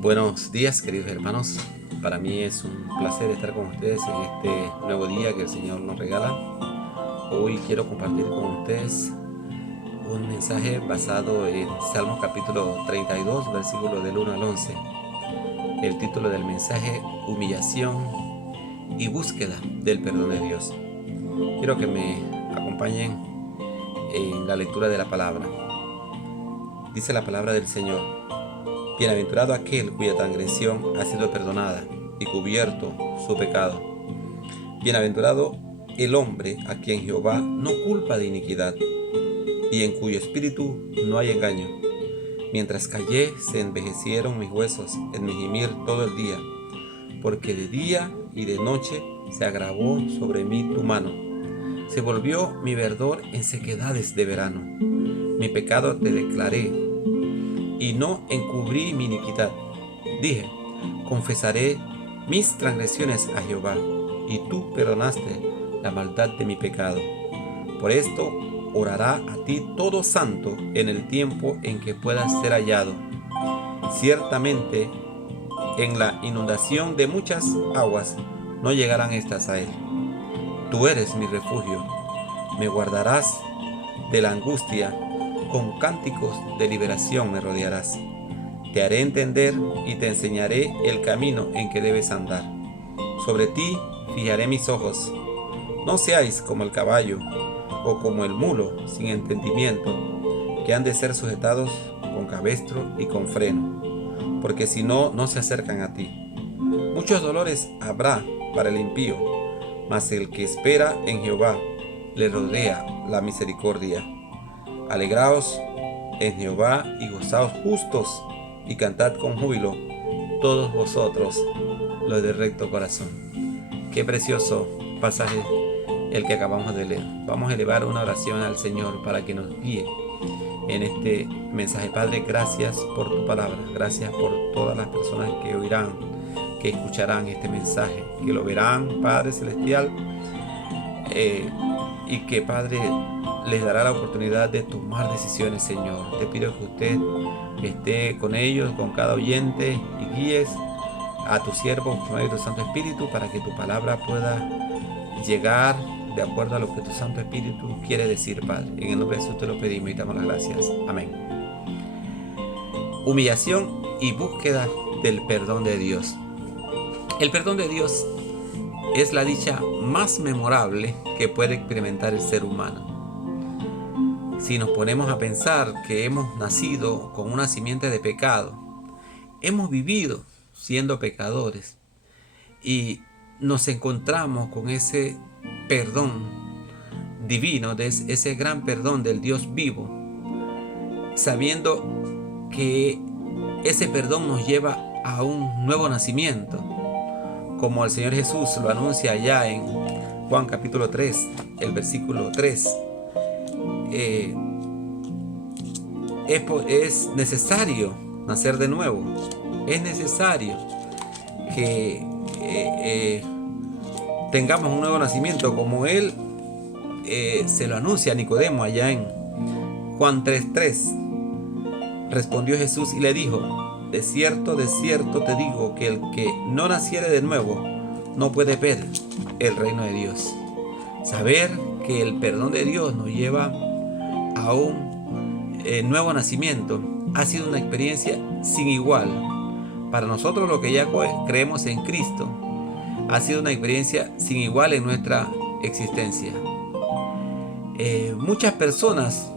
Buenos días, queridos hermanos. Para mí es un placer estar con ustedes en este nuevo día que el Señor nos regala. Hoy quiero compartir con ustedes un mensaje basado en Salmos capítulo 32, versículos del 1 al 11. El título del mensaje: Humillación y búsqueda del perdón de Dios. Quiero que me acompañen en la lectura de la palabra. Dice la palabra del Señor: Bienaventurado aquel cuya transgresión ha sido perdonada y cubierto su pecado. Bienaventurado el hombre a quien Jehová no culpa de iniquidad y en cuyo espíritu no hay engaño. Mientras callé, se envejecieron mis huesos en mi gemir todo el día, porque de día y de noche se agravó sobre mí tu mano. Se volvió mi verdor en sequedades de verano. Mi pecado te declaré y no encubrí mi iniquidad. Dije: confesaré mis transgresiones a Jehová, y tú perdonaste la maldad de mi pecado. Por esto orará a ti todo santo en el tiempo en que puedas ser hallado. Ciertamente, en la inundación de muchas aguas no llegarán estas a él. Tú eres mi refugio, me guardarás de la angustia, con cánticos de liberación me rodearás. Te haré entender y te enseñaré el camino en que debes andar. Sobre ti fijaré mis ojos. No seáis como el caballo o como el mulo sin entendimiento, que han de ser sujetados con cabestro y con freno, porque si no, no se acercan a ti. Muchos dolores habrá para el impío, mas el que espera en Jehová le rodea la misericordia. Alegraos en Jehová y gozaos justos, y cantad con júbilo todos vosotros los de recto corazón. Qué precioso pasaje el que acabamos de leer. Vamos a elevar una oración al Señor para que nos guíe en este mensaje. Padre, gracias por tu palabra, gracias por todas las personas que oirán, que escucharán este mensaje, que lo verán, Padre Celestial, y que, Padre, les dará la oportunidad de tomar decisiones, Señor. Te pido que usted esté con ellos, con cada oyente, y guíes a tu siervo por medio de tu Santo Espíritu, para que tu palabra pueda llegar de acuerdo a lo que tu Santo Espíritu quiere decir, Padre. En el nombre de Jesús te lo pedimos y te damos las gracias. Amén. Humillación y búsqueda del perdón de Dios. El perdón de Dios es la dicha más memorable que puede experimentar el ser humano. Si nos ponemos a pensar que hemos nacido con una simiente de pecado, hemos vivido siendo pecadores y nos encontramos con ese perdón divino, de ese gran perdón del Dios vivo, sabiendo que ese perdón nos lleva a un nuevo nacimiento, como el Señor Jesús lo anuncia allá en Juan capítulo 3, el versículo 3. Es necesario nacer de nuevo. Es necesario que tengamos un nuevo nacimiento, como Él se lo anuncia a Nicodemo allá en Juan 3:3. Respondió Jesús y le dijo: de cierto te digo que el que no naciere de nuevo no puede ver el reino de Dios. Saber que el perdón de Dios nos lleva a un nuevo nacimiento ha sido una experiencia sin igual. Para nosotros, los que ya creemos en Cristo, ha sido una experiencia sin igual en nuestra existencia. Muchas personas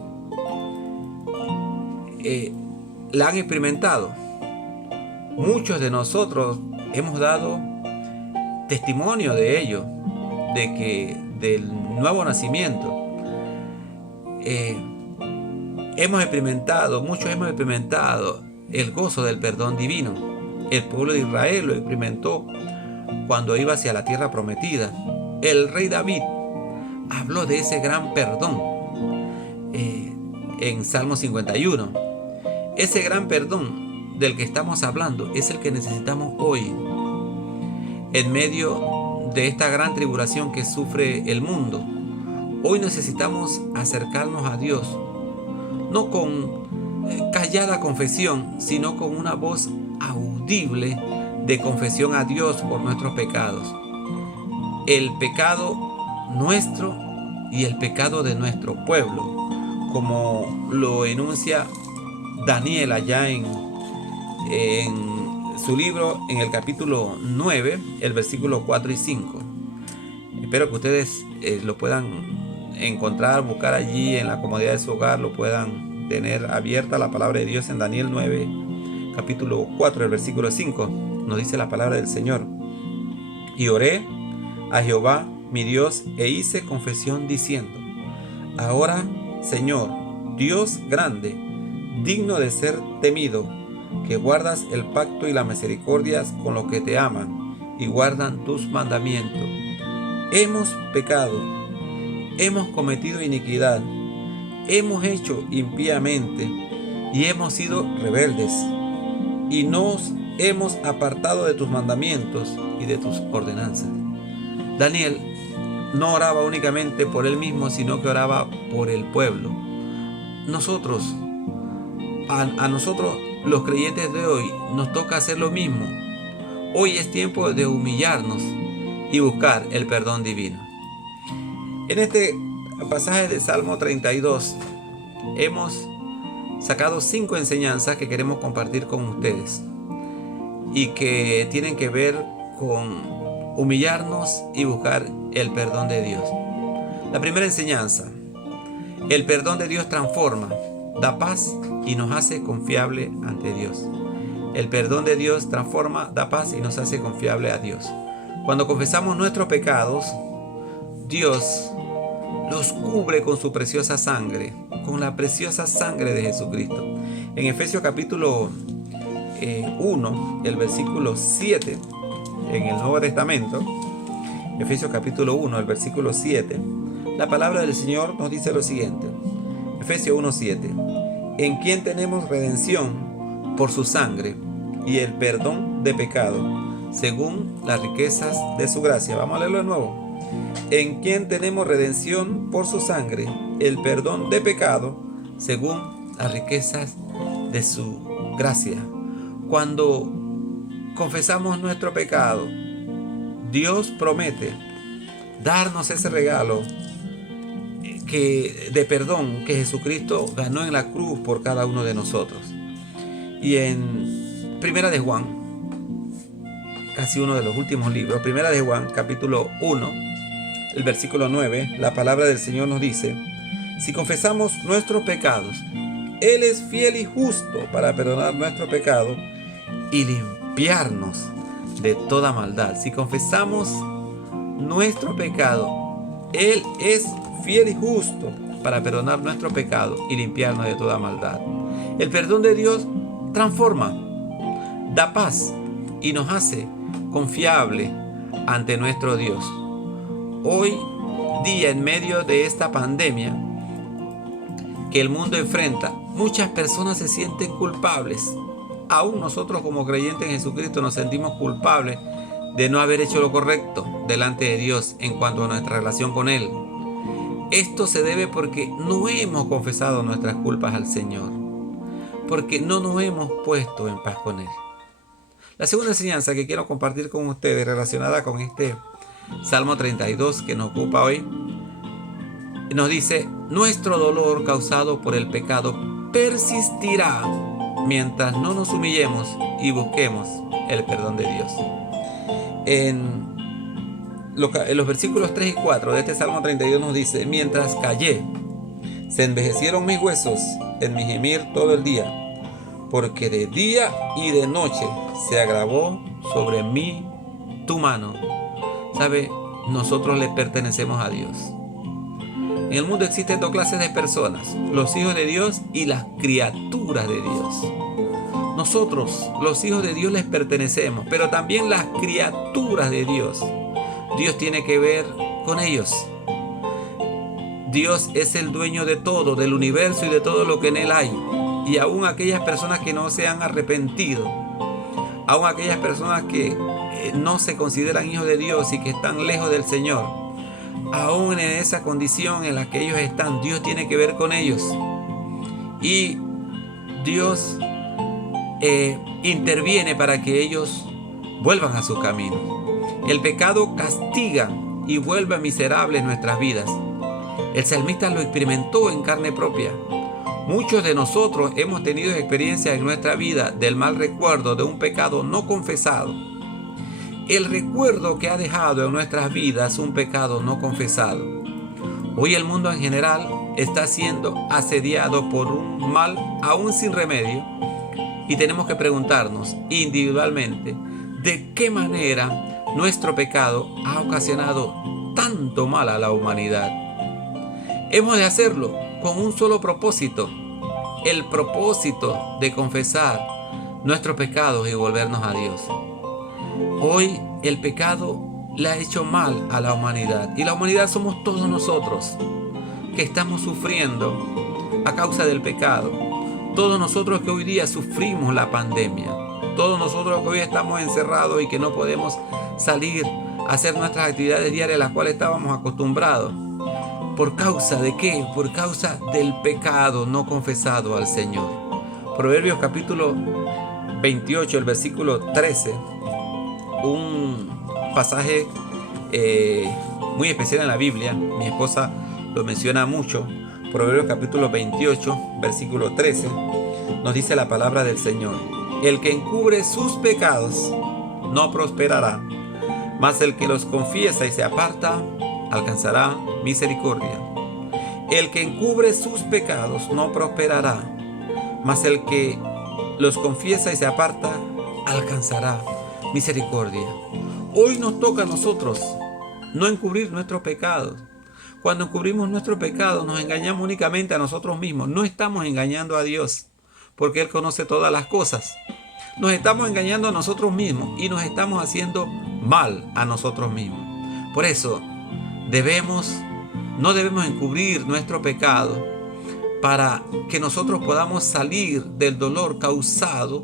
la han experimentado. Muchos de nosotros hemos dado testimonio de ello, del nuevo nacimiento. Muchos hemos experimentado el gozo del perdón divino. El pueblo de Israel lo experimentó cuando iba hacia la tierra prometida. El rey David habló de ese gran perdón en Salmo 51. Ese gran perdón del que estamos hablando es el que necesitamos hoy, en medio de esta gran tribulación que sufre el mundo. Hoy necesitamos acercarnos a Dios, no con callada confesión, sino con una voz audaz ineludible de confesión a Dios por nuestros pecados. El pecado nuestro y el pecado de nuestro pueblo, como lo enuncia Daniel allá en su libro, en el capítulo 9, el versículo 4 y 5. Espero que ustedes lo puedan encontrar, buscar allí en la comodidad de su hogar, lo puedan tener abierta la palabra de Dios en Daniel 9, capítulo 4, el versículo 5. Nos dice la palabra del Señor: y oré a Jehová mi Dios e hice confesión diciendo: ahora, Señor, Dios grande, digno de ser temido, que guardas el pacto y las misericordias con los que te aman y guardan tus mandamientos. Hemos pecado, hemos cometido iniquidad, hemos hecho impíamente y hemos sido rebeldes, y nos hemos apartado de tus mandamientos y de tus ordenanzas. Daniel no oraba únicamente por él mismo, sino que oraba por el pueblo. Nosotros, a nosotros los creyentes de hoy, nos toca hacer lo mismo. Hoy es tiempo de humillarnos y buscar el perdón divino. En este pasaje de Salmo 32 hemos sacado 5 enseñanzas que queremos compartir con ustedes y que tienen que ver con humillarnos y buscar el perdón de Dios. La primera enseñanza: el perdón de Dios transforma, da paz y nos hace confiable ante Dios. El perdón de Dios transforma, da paz y nos hace confiable a Dios. Cuando confesamos nuestros pecados, Dios los cubre con su preciosa sangre, con la preciosa sangre de Jesucristo. En Efesios capítulo 1, el versículo 7, en el Nuevo Testamento, Efesios capítulo 1, el versículo 7, la palabra del Señor nos dice lo siguiente. Efesios 1:7: en quien tenemos redención por su sangre y el perdón de pecado, según las riquezas de su gracia. Vamos a leerlo de nuevo. En quien tenemos redención por su sangre, el perdón de pecado, según las riquezas de su gracia. Cuando confesamos nuestro pecado, Dios promete darnos ese regalo de perdón que Jesucristo ganó en la cruz por cada uno de nosotros. Y en Primera de Juan, casi uno de los últimos libros, Primera de Juan, capítulo 1, el versículo 9, la palabra del Señor nos dice: si confesamos nuestros pecados, Él es fiel y justo para perdonar nuestros pecados y limpiarnos de toda maldad. Si confesamos nuestro pecado, Él es fiel y justo para perdonar nuestro pecado y limpiarnos de toda maldad. El perdón de Dios transforma, da paz y nos hace confiable ante nuestro Dios. Hoy día, en medio de esta pandemia que el mundo enfrenta, muchas personas se sienten culpables. Aún nosotros como creyentes en Jesucristo nos sentimos culpables de no haber hecho lo correcto delante de Dios en cuanto a nuestra relación con Él. Esto se debe porque no hemos confesado nuestras culpas al Señor, porque no nos hemos puesto en paz con Él. La segunda enseñanza que quiero compartir con ustedes relacionada con este Salmo 32 que nos ocupa hoy, nos dice: nuestro dolor causado por el pecado persistirá mientras no nos humillemos y busquemos el perdón de Dios. En los versículos 3 y 4 de este Salmo 32 nos dice: mientras callé, se envejecieron mis huesos en mi gemir todo el día, porque de día y de noche se agravó sobre mí tu mano. ¿Sabe? Nosotros le pertenecemos a Dios. En el mundo existen 2 clases de personas: los hijos de Dios y las criaturas de Dios. Nosotros, los hijos de Dios, les pertenecemos, pero también las criaturas de Dios. Dios tiene que ver con ellos. Dios es el dueño de todo, del universo y de todo lo que en él hay. Y aún aquellas personas que no se han arrepentido, aún aquellas personas que no se consideran hijos de Dios y que están lejos del Señor, aún en esa condición en la que ellos están, Dios tiene que ver con ellos. Y Dios interviene para que ellos vuelvan a su camino. El pecado castiga y vuelve miserables nuestras vidas. El salmista lo experimentó en carne propia. Muchos de nosotros hemos tenido experiencias en nuestra vida del mal recuerdo de un pecado no confesado. El recuerdo que ha dejado en nuestras vidas un pecado no confesado. Hoy el mundo en general está siendo asediado por un mal aún sin remedio y tenemos que preguntarnos individualmente de qué manera nuestro pecado ha ocasionado tanto mal a la humanidad. Hemos de hacerlo con un solo propósito, el propósito de confesar nuestros pecados y volvernos a Dios. Hoy el pecado le ha hecho mal a la humanidad y la humanidad somos todos nosotros que estamos sufriendo a causa del pecado. Todos nosotros que hoy día sufrimos la pandemia, todos nosotros que hoy estamos encerrados y que no podemos salir a hacer nuestras actividades diarias a las cuales estábamos acostumbrados. ¿Por causa de qué? Por causa del pecado no confesado al Señor. Proverbios capítulo 28, el versículo 13, un pasaje muy especial en la Biblia. Mi esposa lo menciona mucho. Proverbios capítulo 28, versículo 13, nos dice la palabra del Señor: el que encubre sus pecados no prosperará, mas el que los confiesa y se aparta alcanzará misericordia. El que encubre sus pecados no prosperará, mas el que los confiesa y se aparta alcanzará misericordia. Hoy nos toca a nosotros no encubrir nuestros pecados. Cuando encubrimos nuestros pecados nos engañamos únicamente a nosotros mismos. No estamos engañando a Dios, porque Él conoce todas las cosas. Nos estamos engañando a nosotros mismos y nos estamos haciendo mal a nosotros mismos. Por eso no debemos encubrir nuestro pecado para que nosotros podamos salir del dolor causado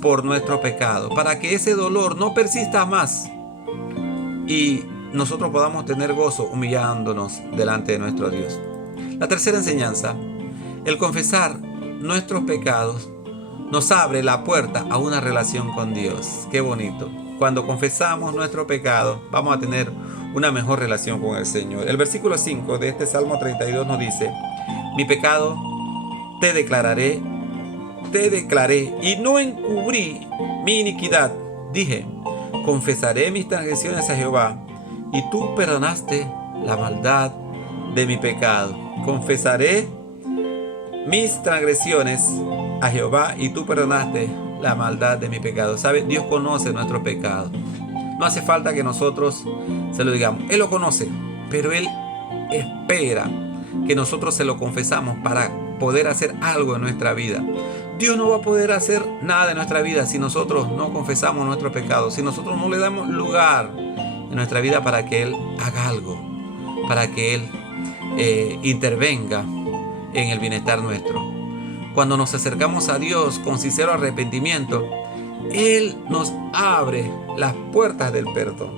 por nuestro pecado, para que ese dolor no persista más y nosotros podamos tener gozo humillándonos delante de nuestro Dios. La tercera enseñanza: el confesar nuestros pecados nos abre la puerta a una relación con Dios. Qué bonito. Cuando confesamos nuestro pecado, vamos a tener una mejor relación con el Señor. El versículo 5 de este Salmo 32 nos dice: mi pecado te declaré y no encubrí mi iniquidad. Dije: confesaré mis transgresiones a Jehová, y tú perdonaste la maldad de mi pecado. Confesaré mis transgresiones a Jehová, y tú perdonaste la maldad de mi pecado. ¿Sabe? Dios conoce nuestro pecado. No hace falta que nosotros se lo digamos. Él lo conoce, pero Él espera que nosotros se lo confesamos para poder hacer algo en nuestra vida. Dios no va a poder hacer nada en nuestra vida si nosotros no confesamos nuestro pecado, si nosotros no le damos lugar en nuestra vida para que Él haga algo, para que Él intervenga en el bienestar nuestro. Cuando nos acercamos a Dios con sincero arrepentimiento, Él nos abre las puertas del perdón.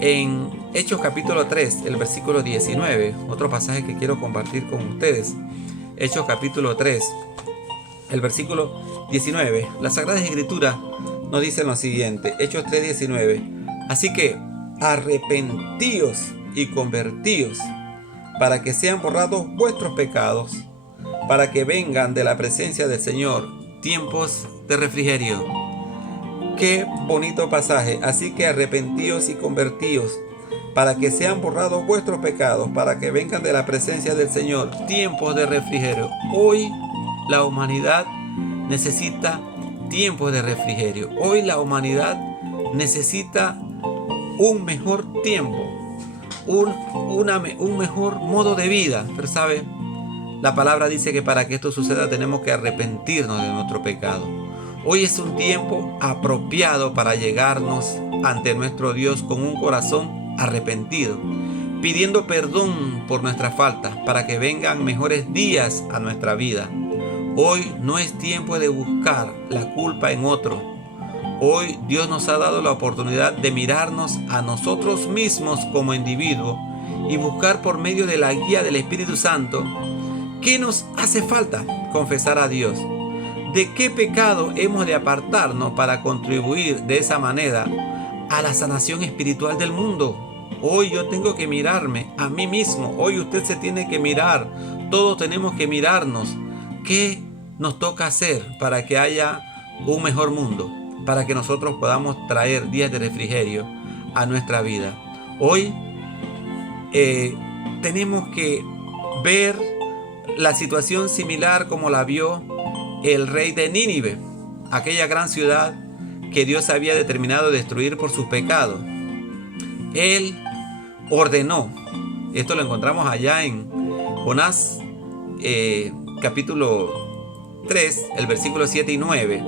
En Hechos capítulo 3, el versículo 19, otro pasaje que quiero compartir con ustedes. Hechos capítulo 3, el versículo 19. La Sagrada Escritura nos dice lo siguiente. Hechos 3, 19. Así que arrepentíos y convertíos, para que sean borrados vuestros pecados, para que vengan de la presencia del Señor tiempos de refrigerio. Qué bonito pasaje. Así que arrepentíos y convertíos, para que sean borrados vuestros pecados, para que vengan de la presencia del Señor tiempos de refrigerio. Hoy la humanidad necesita tiempos de refrigerio. Hoy la humanidad necesita un mejor tiempo, un mejor modo de vida. Pero ¿sabe? La palabra dice que para que esto suceda tenemos que arrepentirnos de nuestro pecado. Hoy es un tiempo apropiado para llegarnos ante nuestro Dios con un corazón arrepentido, pidiendo perdón por nuestras faltas para que vengan mejores días a nuestra vida. Hoy no es tiempo de buscar la culpa en otro. Hoy Dios nos ha dado la oportunidad de mirarnos a nosotros mismos como individuos y buscar por medio de la guía del Espíritu Santo qué nos hace falta confesar a Dios, ¿De qué pecado hemos de apartarnos para contribuir de esa manera a la sanación espiritual del mundo? Hoy yo tengo que mirarme a mí mismo. Hoy usted se tiene que mirar. Todos tenemos que mirarnos. ¿Qué nos toca hacer para que haya un mejor mundo? Para que nosotros podamos traer días de refrigerio a nuestra vida. Hoy tenemos que ver la situación similar como la vio el rey de Nínive, aquella gran ciudad que Dios había determinado destruir por sus pecados. Él ordenó, esto lo encontramos allá en Jonás capítulo 3, el versículo 7 y 9.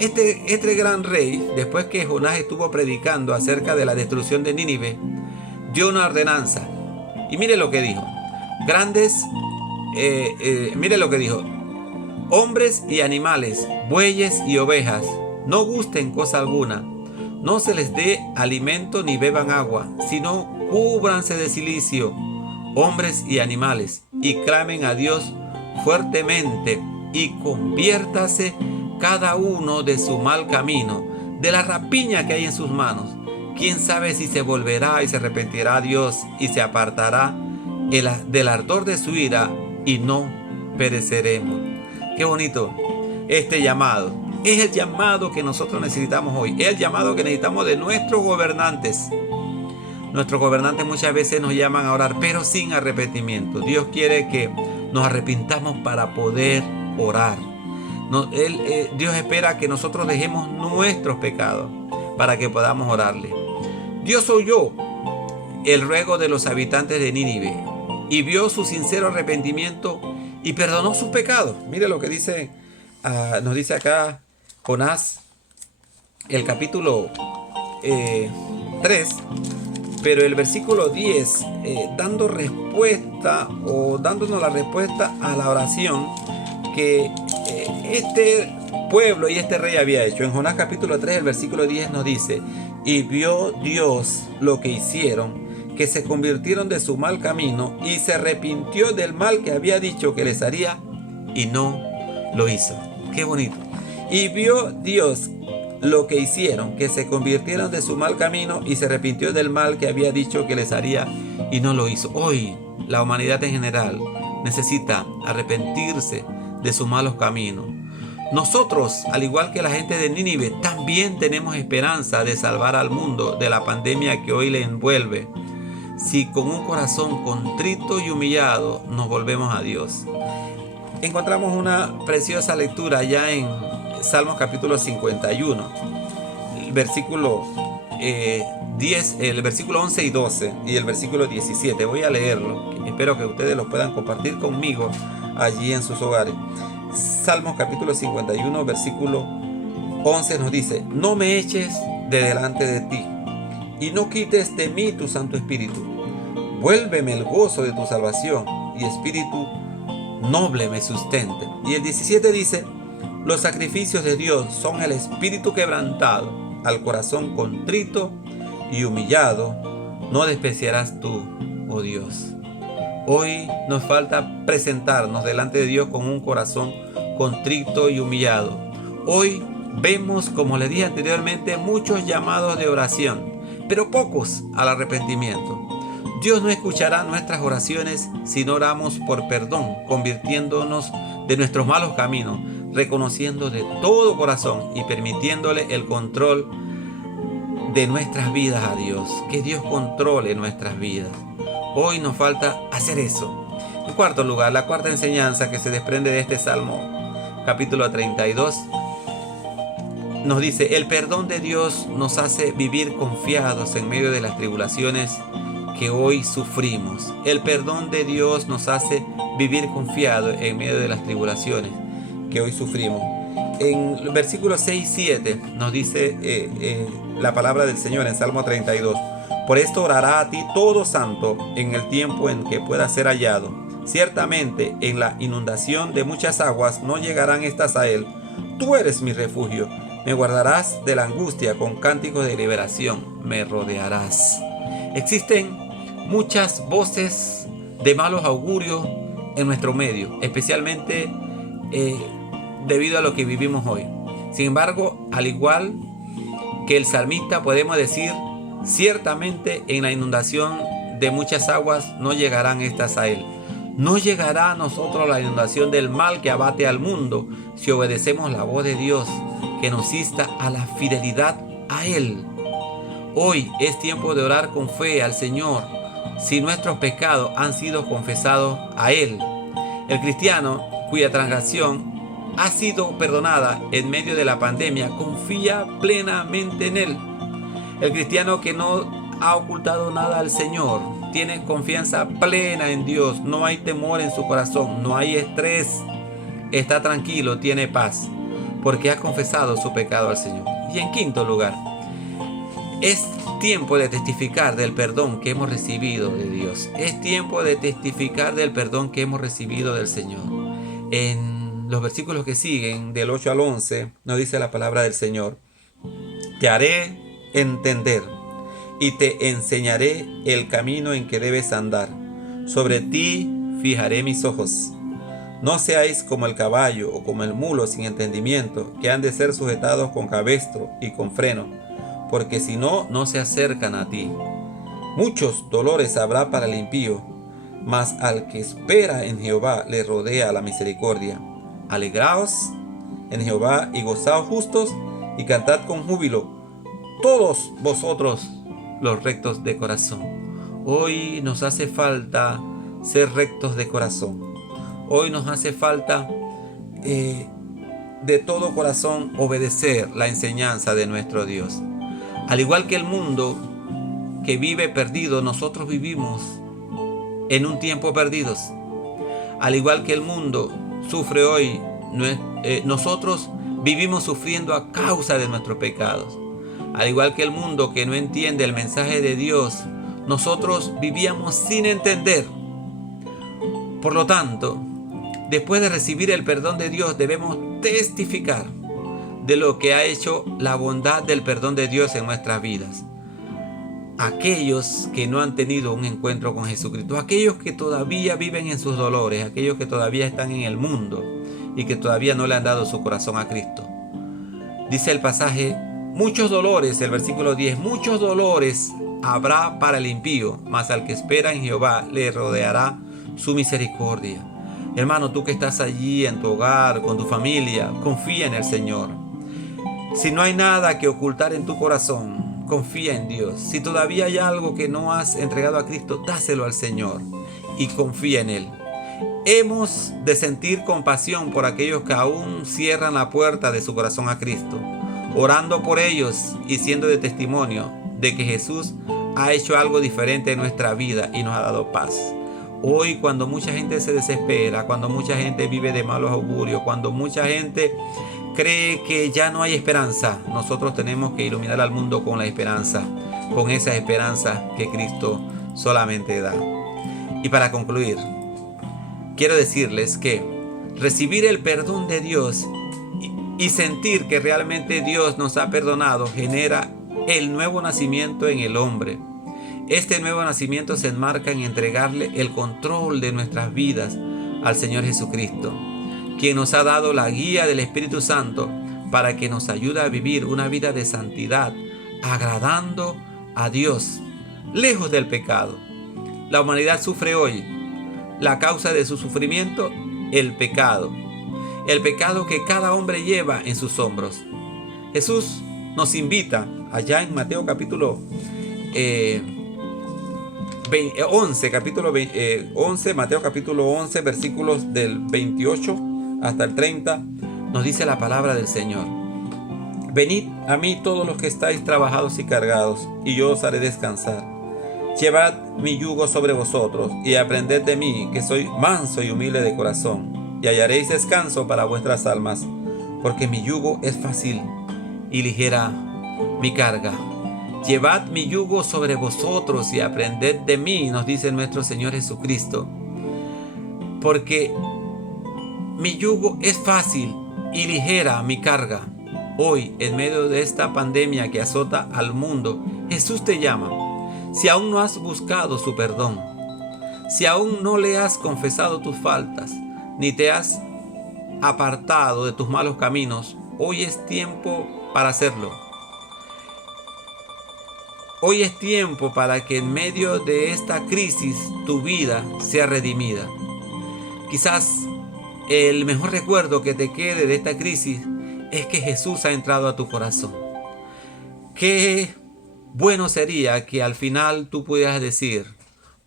Este gran rey, después que Jonás estuvo predicando acerca de la destrucción de Nínive, dio una ordenanza. Y mire lo que dijo. Mire lo que dijo. Hombres y animales, bueyes y ovejas, no gusten cosa alguna. No se les dé alimento ni beban agua, sino cúbranse de cilicio, hombres y animales, y clamen a Dios fuertemente, y conviértase cada uno de su mal camino, de la rapiña que hay en sus manos. Quién sabe si se volverá y se arrepentirá Dios y se apartará del ardor de su ira, y no pereceremos. Qué bonito este llamado. Es el llamado que nosotros necesitamos hoy. Es el llamado que necesitamos de nuestros gobernantes. Nuestros gobernantes muchas veces nos llaman a orar, pero sin arrepentimiento. Dios quiere que nos arrepintamos para poder orar. Dios espera que nosotros dejemos nuestros pecados para que podamos orarle. Dios oyó el ruego de los habitantes de Nínive y vio su sincero arrepentimiento y perdonó sus pecados. Mire lo que dice, nos dice acá Jonás, el capítulo 3, pero el versículo 10, dando respuesta o dándonos la respuesta a la oración que este pueblo y este rey había hecho. En Jonás capítulo 3, el versículo 10 nos dice: y vio Dios lo que hicieron, que se convirtieron de su mal camino, y se arrepintió del mal que había dicho que les haría, y no lo hizo. Qué bonito. Y vio Dios lo que hicieron, que se convirtieron de su mal camino, y se arrepintió del mal que había dicho que les haría, y no lo hizo. Hoy la humanidad en general necesita arrepentirse de sus malos caminos. Nosotros, al igual que la gente de Nínive, también tenemos esperanza de salvar al mundo de la pandemia que hoy le envuelve, si con un corazón contrito y humillado nos volvemos a Dios. Encontramos una preciosa lectura ya en Salmos capítulo 51, el versículo 10, el versículo 11 y 12 y el versículo 17. Voy a leerlo. Espero que ustedes lo puedan compartir conmigo allí en sus hogares. Salmos capítulo 51, versículo 11 nos dice: no me eches de delante de ti, y no quites de mí tu Santo Espíritu. Vuélveme el gozo de tu salvación, y espíritu noble me sustente. Y el 17 dice: los sacrificios de Dios son el espíritu quebrantado, al corazón contrito y humillado no despreciarás tú, oh Dios. Hoy nos falta presentarnos delante de Dios con un corazón contrito y humillado. Hoy vemos, como le dije anteriormente, muchos llamados de oración, pero pocos al arrepentimiento. Dios no escuchará nuestras oraciones si no oramos por perdón, convirtiéndonos de nuestros malos caminos, reconociendo de todo corazón y permitiéndole el control de nuestras vidas a Dios. Que Dios controle nuestras vidas. Hoy nos falta hacer eso. En cuarto lugar, la cuarta enseñanza que se desprende de este Salmo, capítulo 32, nos dice: el perdón de Dios nos hace vivir confiados en medio de las tribulaciones que hoy sufrimos. El perdón de Dios nos hace vivir confiados en medio de las tribulaciones que hoy sufrimos. En el versículo 6 y 7 nos dice la palabra del Señor en Salmo 32: por esto orará a ti todo santo en el tiempo en que pueda ser hallado. Ciertamente en la inundación de muchas aguas no llegarán estas a él. Tú eres mi refugio. Me guardarás de la angustia, con cánticos de liberación me rodearás. Existen muchas voces de malos augurios en nuestro medio, especialmente debido a lo que vivimos hoy. Sin embargo, al igual que el salmista, podemos decir, ciertamente en la inundación de muchas aguas no llegarán estas a él. No llegará a nosotros la inundación del mal que abate al mundo si obedecemos la voz de Dios que nos insta a la fidelidad a Él. Hoy es tiempo de orar con fe al Señor si nuestros pecados han sido confesados a Él. El cristiano cuya transgresión ha sido perdonada en medio de la pandemia confía plenamente en Él. El cristiano que no ha ocultado nada al Señor tiene confianza plena en Dios, no hay temor en su corazón, no hay estrés, está tranquilo, tiene paz, porque ha confesado su pecado al Señor. Y en quinto lugar, es tiempo de testificar del perdón que hemos recibido de Dios. Es tiempo de testificar del perdón que hemos recibido del Señor. En los versículos que siguen, del 8 al 11, nos dice la palabra del Señor: te haré entender y te enseñaré el camino en que debes andar. Sobre ti fijaré mis ojos. No seáis como el caballo o como el mulo sin entendimiento, que han de ser sujetados con cabestro y con freno, porque si no, no se acercan a ti. Muchos dolores habrá para el impío, mas al que espera en Jehová le rodea la misericordia. Alegraos en Jehová y gozaos justos, y cantad con júbilo todos vosotros los rectos de corazón. Hoy nos hace falta ser rectos de corazón. Hoy nos hace falta de todo corazón obedecer la enseñanza de nuestro Dios. Al igual que el mundo que vive perdido, nosotros vivimos en un tiempo perdidos. Al igual que el mundo sufre hoy, nosotros vivimos sufriendo a causa de nuestros pecados. Al igual que el mundo que no entiende el mensaje de Dios, nosotros vivíamos sin entender. Por lo tanto, después de recibir el perdón de Dios, debemos testificar de lo que ha hecho la bondad del perdón de Dios en nuestras vidas. Aquellos que no han tenido un encuentro con Jesucristo, aquellos que todavía viven en sus dolores, aquellos que todavía están en el mundo y que todavía no le han dado su corazón a Cristo. Dice el pasaje: muchos dolores, el versículo 10, muchos dolores habrá para el impío, mas al que espera en Jehová le rodeará su misericordia. Hermano, tú que estás allí en tu hogar, con tu familia, confía en el Señor. Si no hay nada que ocultar en tu corazón, confía en Dios. Si todavía hay algo que no has entregado a Cristo, dáselo al Señor y confía en Él. Hemos de sentir compasión por aquellos que aún cierran la puerta de su corazón a Cristo, orando por ellos y siendo de testimonio de que Jesús ha hecho algo diferente en nuestra vida y nos ha dado paz. Hoy, cuando mucha gente se desespera, cuando mucha gente vive de malos augurios, cuando mucha gente cree que ya no hay esperanza, nosotros tenemos que iluminar al mundo con la esperanza, con esa esperanza que Cristo solamente da. Y para concluir, quiero decirles que recibir el perdón de Dios y sentir que realmente Dios nos ha perdonado genera el nuevo nacimiento en el hombre. Este nuevo nacimiento se enmarca en entregarle el control de nuestras vidas al Señor Jesucristo, quien nos ha dado la guía del Espíritu Santo para que nos ayude a vivir una vida de santidad, agradando a Dios, lejos del pecado. La humanidad sufre hoy. La causa de su sufrimiento, el pecado. El pecado que cada hombre lleva en sus hombros. Jesús nos invita allá en Mateo capítulo 11, Mateo capítulo 11, versículos del 28 hasta el 30, nos dice la palabra del Señor: venid a mí todos los que estáis trabajados y cargados, y yo os haré descansar. Llevad mi yugo sobre vosotros, y aprended de mí, que soy manso y humilde de corazón, y hallaréis descanso para vuestras almas, porque mi yugo es fácil y ligera mi carga. Llevad mi yugo sobre vosotros y aprended de mí, nos dice nuestro Señor Jesucristo, porque mi yugo es fácil y ligera mi carga. Hoy, en medio de esta pandemia que azota al mundo, Jesús te llama. Si aún no has buscado su perdón, si aún no le has confesado tus faltas, ni te has apartado de tus malos caminos, hoy es tiempo para hacerlo. Hoy es tiempo para que en medio de esta crisis tu vida sea redimida. Quizás el mejor recuerdo que te quede de esta crisis es que Jesús ha entrado a tu corazón. Qué bueno sería que al final tú pudieras decir,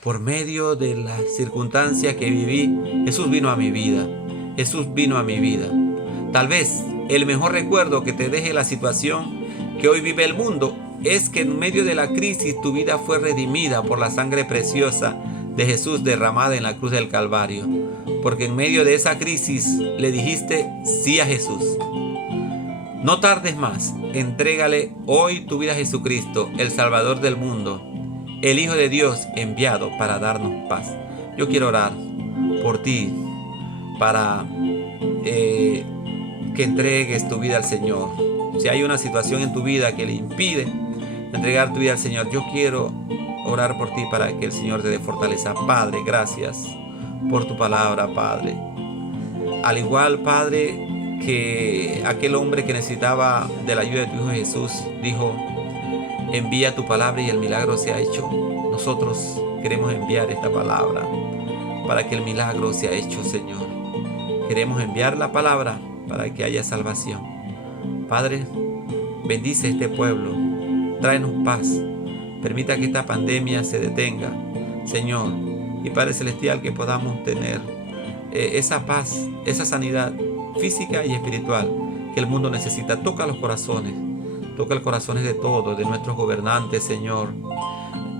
por medio de las circunstancias que viví, Jesús vino a mi vida. Jesús vino a mi vida. Tal vez el mejor recuerdo que te deje la situación que hoy vive el mundo es que en medio de la crisis tu vida fue redimida por la sangre preciosa de Jesús derramada en la cruz del Calvario. Porque en medio de esa crisis le dijiste sí a Jesús. No tardes más, entrégale hoy tu vida a Jesucristo, el Salvador del mundo, el Hijo de Dios enviado para darnos paz. Yo quiero orar por ti para que entregues tu vida al Señor. Si hay una situación en tu vida que le impide entregar tu vida al Señor, yo quiero orar por ti para que el Señor te dé fortaleza. Padre, gracias por tu palabra, Padre. Al igual, Padre, que aquel hombre que necesitaba de la ayuda de tu Hijo Jesús dijo, envía tu palabra y el milagro se ha hecho. Nosotros queremos enviar esta palabra para que el milagro sea hecho, Señor. Queremos enviar la palabra para que haya salvación. Padre, bendice este pueblo, tráenos paz, permita que esta pandemia se detenga, Señor, y Padre Celestial, que podamos tener esa paz, esa sanidad física y espiritual que el mundo necesita. Toca los corazones, toca los corazones de todos, de nuestros gobernantes, Señor,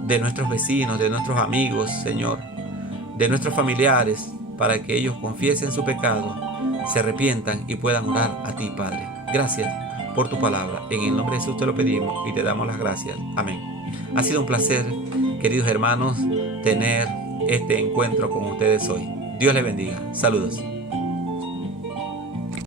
de nuestros vecinos, de nuestros amigos, Señor, de nuestros familiares, para que ellos confiesen su pecado, se arrepientan y puedan orar a ti, Padre. Gracias por tu palabra. En el nombre de Jesús te lo pedimos y te damos las gracias. Amén. Ha sido un placer, queridos hermanos, tener este encuentro con ustedes hoy. Dios les bendiga. Saludos.